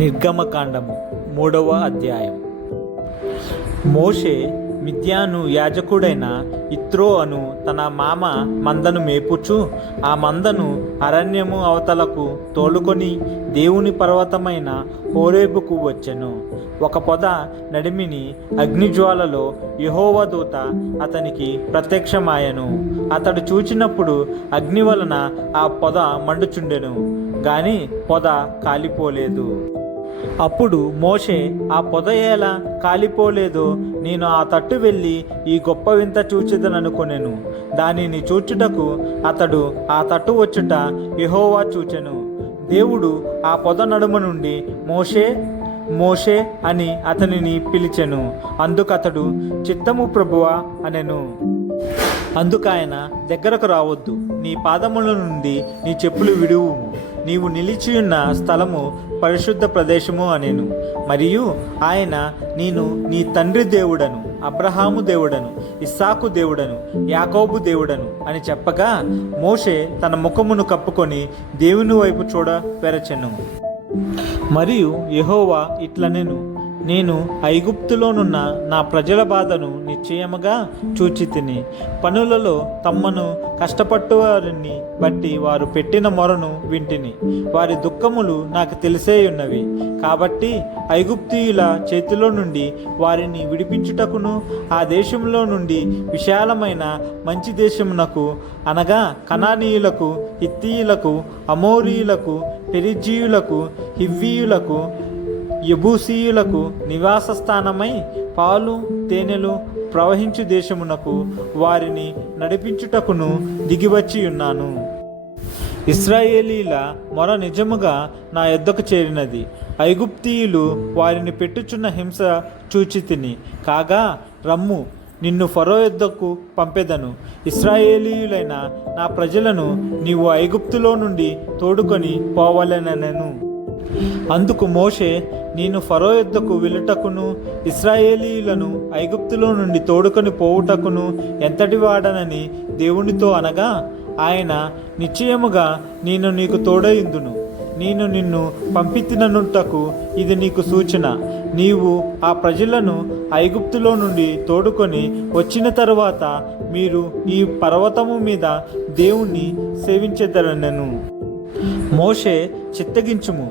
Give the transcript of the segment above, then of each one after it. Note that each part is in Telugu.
నిర్గమకాండము 3వ అధ్యాయం. మోషే మిద్యాను యాజకుడైన ఇత్రో అను తన మామ మందను మేపుచు ఆ మందను అరణ్యము అవతలకు తోలుకొని దేవుని పర్వతమైన హోరేబుకు వచ్చెను. ఒక పొద నడిమిని అగ్నిజ్వాలలో యెహోవా దూత అతనికి ప్రత్యక్షమాయెను. అతడు చూచినప్పుడు అగ్ని వలన ఆ పొద మండుచుండెను, గాని పొద కాలిపోలేదు. అప్పుడు మోషే, ఆ పొద ఎలా కాలిపోలేదో నేను ఆ తట్టు వెళ్ళి ఈ గొప్ప వింత చూచెదననుకొనెను. దానిని చూచుటకు అతడు ఆ తట్టు వచ్చుట యెహోవా చూచెను. దేవుడు ఆ పొద నడుమ నుండి మోషే మోషే అని అతనిని పిలిచెను. అందుకతడు చిత్తము ప్రభువా అనెను. అందుకాయన దగ్గరకు రావద్దు, నీ పాదముల నుండి నీ చెప్పులు విడువుము, నీవు నిలిచియున్న స్థలము పరిశుద్ధ ప్రదేశము అనెను. మరియు ఆయన, నేను నీ తండ్రి దేవుడను, అబ్రహాము దేవుడను, ఇస్సాకు దేవుడను, యాకోబు దేవుడను అని చెప్పగా మోషే తన ముఖమును కప్పుకొని దేవుని వైపు చూడ పెరచెను. మరియు యెహోవా ఇట్లనెను, నేను ఐగుప్తులోనున్న నా ప్రజల బాధను నిశ్చయముగా చూచితిని. పనులలో తమ్మను కష్టపట్టు వారిని బట్టి వారు పెట్టిన మొరను వింటిని. వారి దుఃఖములు నాకు తెలిసేయున్నవి. కాబట్టి ఐగుప్తీయుల చేతిలో నుండి వారిని విడిపించుటకును ఆ దేశంలో నుండి విశాలమైన మంచి దేశమునకు, అనగా కనానీయులకు, హిత్తీయులకు, అమోరీయులకు, పెరిజ్జీయులకు, హివ్వీయులకు, యెబూసీయులకు నివాస స్థానమై పాలు తేనెలు ప్రవహించు దేశమునకు వారిని నడిపించుటకును దిగివచ్చి ఉన్నాను. ఇశ్రాయేలీల మొర నిజముగా నా యొద్దకు చేరినది. ఐగుప్తీయులు వారిని పెట్టుచున్న హింస చూచితిని. కాగా రమ్ము, నిన్ను ఫరో యొద్దకు పంపెదను. ఇశ్రాయేలీయులైన నా ప్రజలను నీవు ఐగుప్తులో నుండి తోడుకొని పోవలెనెను. అందుకు మోషే, నేను ఫరో యొద్దకు వెళ్ళుటకును ఇశ్రాయేలీయులను ఐగుప్తులో నుండి తోడుకొని పోవుటకును ఎంతటి వాడనని దేవునితో అనగా, ఆయన, నిశ్చయముగా నేను నీకు తోడయిందును. నేను నిన్ను పంపితిననుటకు ఇది నీకు సూచన. నీవు ఆ ప్రజలను ఐగుప్తులో నుండి తోడుకొని వచ్చిన తరువాత మీరు ఈ పర్వతము మీద దేవుణ్ణి సేవించెదరనెను. మోషే, చిత్తగించుము,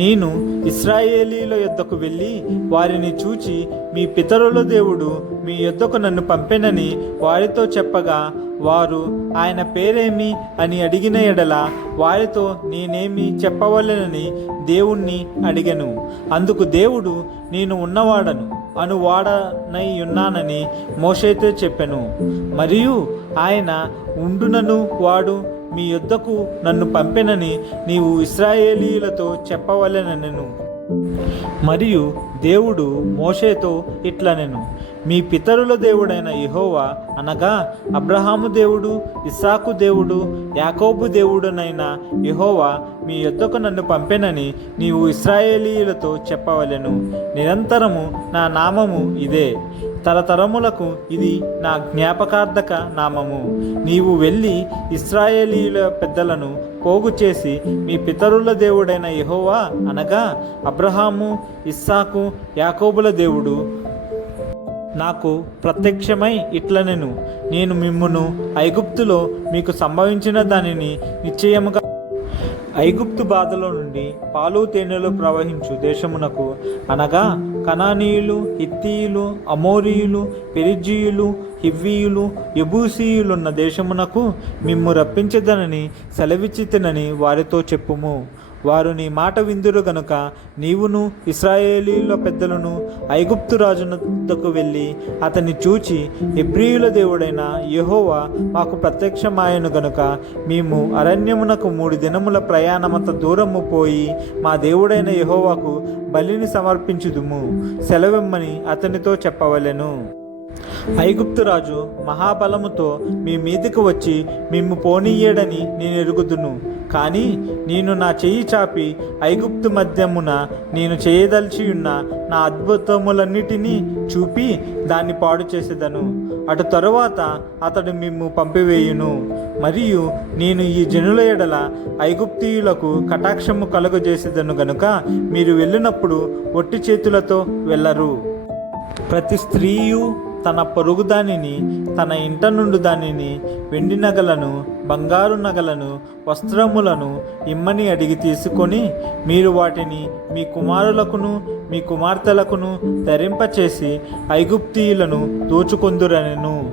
నేను ఇశ్రాయేలీల యొద్దకు వెళ్ళి వారిని చూచి, మీ పితరుల దేవుడు మీ యొద్దకు నన్ను పంపెనని వారితో చెప్పగా, వారు ఆయన పేరేమి అని అడిగిన ఎడల వారితో నేనేమి చెప్పవలెనని దేవుణ్ణి అడిగెను. అందుకు దేవుడు, నేను ఉన్నవాడను అనువాడనై ఉన్నానని మోషేతో చెప్పెను. మరియు ఆయన, ఉండునను వాడు మీ యొద్దకు నన్ను పంపెనని నీవు ఇశ్రాయేలీయులతో చెప్పవలెనెను. మరియు దేవుడు మోషేతో ఇట్లనెను, మీ పితరుల దేవుడైన యెహోవా, అనగా అబ్రహాము దేవుడు, ఇస్సాకు దేవుడు, యాకోబు దేవుడునైన యెహోవా మీ యొద్దకు నన్ను పంపెనని నీవు ఇశ్రాయేలీయులతో చెప్పవలెను. నిరంతరము నా నామము ఇదే, తరతరములకు ఇది నా జ్ఞాపకార్థక నామము. నీవు వెళ్ళి ఇశ్రాయేలీయుల పెద్దలను పోగు చేసి, మీ పితరుల దేవుడైన యెహోవా, అనగా అబ్రహాము, ఇస్సాకు, యాకోబుల దేవుడు నాకు ప్రత్యక్షమై ఇట్లనెను, నేను మిమ్మును ఐగుప్తులో మీకు సంభవించిన దానిని నిశ్చయముగా ఐగుప్తు బాధలో నుండి పాలు తేనెలు ప్రవహించు దేశమునకు, అనగా కనానీయులు, హిత్తీయులు, అమోరీయులు, పెరిజ్జీయులు, హివ్వీయులు, యెబూసీయులున్న దేశమునకు మిమ్ము రప్పించదనని సెలవిచ్చితినని వారితో చెప్పుము. వారు నీ మాట విందురు గనుక నీవును ఇశ్రాయేలీయుల పెద్దలను ఐగుప్తు రాజునకు వెళ్ళి అతన్ని చూచి, హెబ్రీయుల దేవుడైన యెహోవా మాకు ప్రత్యక్షమాయను గనుక మేము అరణ్యమునకు 3 దినముల ప్రయాణమంత దూరము పోయి మా దేవుడైన యెహోవాకు బలిని సమర్పించుదుము సెలవిమ్మని అతనితో చెప్పవలెను. ఐగుప్తు రాజు మహాబలముతో మీ మీదకు వచ్చి మిమ్ము పోనీయడని నేను ఎరుగుదును. కానీ నేను నా చెయ్యి చాపి ఐగుప్తు మధ్యమున నేను చేయదలిచియున్న నా అద్భుతములన్నిటినీ చూపి దాన్ని పాడు చేసేదను. అటు తరువాత అతడు మిమ్ము పంపివేయును. మరియు నేను ఈ జనుల ఎడల ఐగుప్తీయులకు కటాక్షము కలుగజేసేదను గనుక మీరు వెళ్ళినప్పుడు ఒట్టి చేతులతో వెళ్ళరు. ప్రతి స్త్రీయు తన పొరుగు దానిని, తన ఇంట నుండి దానిని, వెండి నగలను, బంగారు నగలను, వస్త్రములను ఇమ్మని అడిగి తీసుకొని మీరు వాటిని మీ కుమారులకును మీ కుమార్తెలకును ధరింపచేసి ఐగుప్తీయులను దోచుకొందురనెను.